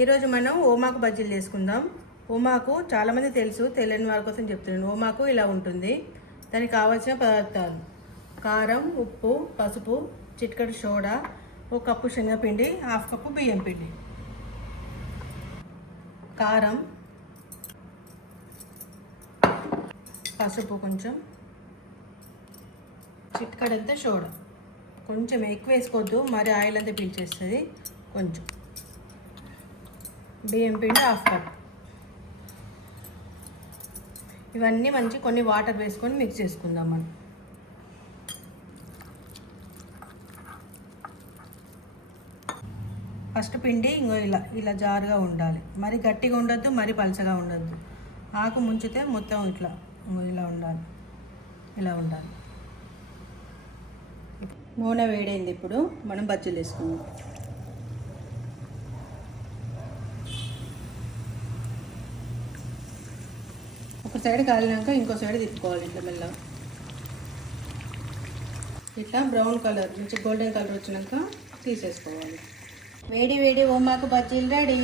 ఈరోజు మనం ఓమాకు బజ్జీలు చేసుకుందాం. ఓమాకు చాలామంది తెలుసు, తెలియని వారి కోసం చెప్తున్నాను. ఓమాకు ఇలా ఉంటుంది. దానికి కావాల్సిన పదార్థాలు: కారం, ఉప్పు, పసుపు, చిటికెడు సోడా, 1 కప్పు శనగపిండి, 1/2 కప్పు బియ్యం పిండి. కారం, పసుపు కొంచెం, చిటికెడంతా సోడా. కొంచెం ఎక్కువ వేసుకోవద్దు, మరి ఆయిల్ అంతా పీల్చేస్తుంది. కొంచెం బియ్యం పిండి 1/2 కప్. ఇవన్నీ మంచి కొన్ని వాటర్ వేసుకొని మిక్స్ చేసుకుందాం మనం. ఫస్ట్ పిండి ఇంకో ఇలా జారుగా ఉండాలి. మరి గట్టిగా ఉండొద్దు, మరి పలచగా ఉండొద్దు. ఆకు ముంచితే మొత్తం ఇలా ఉండాలి, ఇలా ఉండాలి. నూనె వేడైంది. ఇప్పుడు మనం బజ్జీలు వేసుకుందాం. ఒక సైడ్ కాలినాక ఇంకో సైడ్ తిప్పుకోవాలి. ఇట్లా మెల్లగా ఇట్లా బ్రౌన్ కలర్ మంచి గోల్డెన్ కలర్ వచ్చినాక తీసేసుకోవాలి. వేడి వేడి ఓమాకు బజ్జీలు రెడీ.